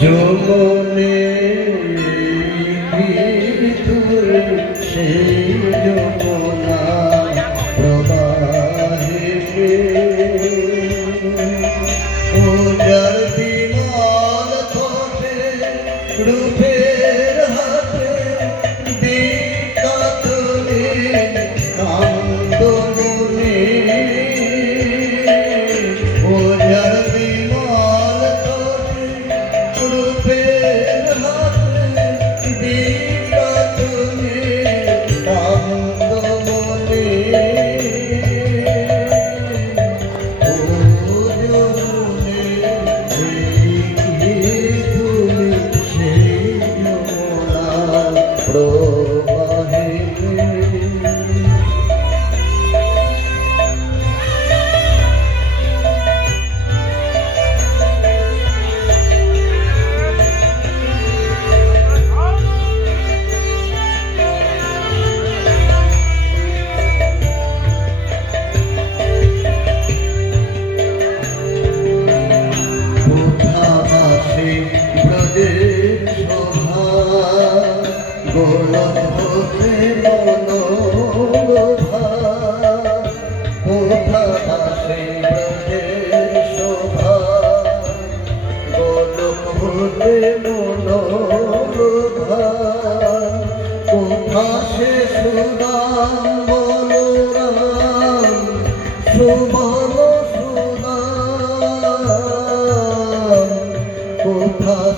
যমনে বিধুর সেই যমনা প্রবাহে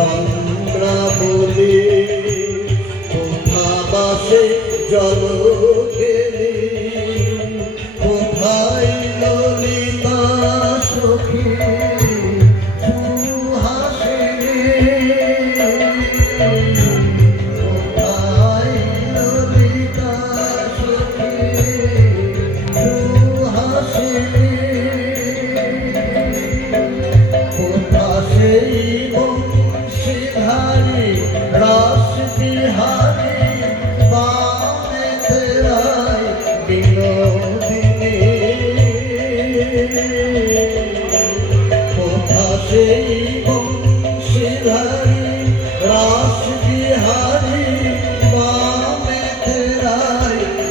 love.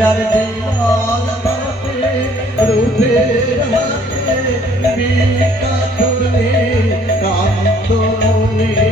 উজাল বিমল পথে রূপের হাতে বিকথনে কান্তমনে ও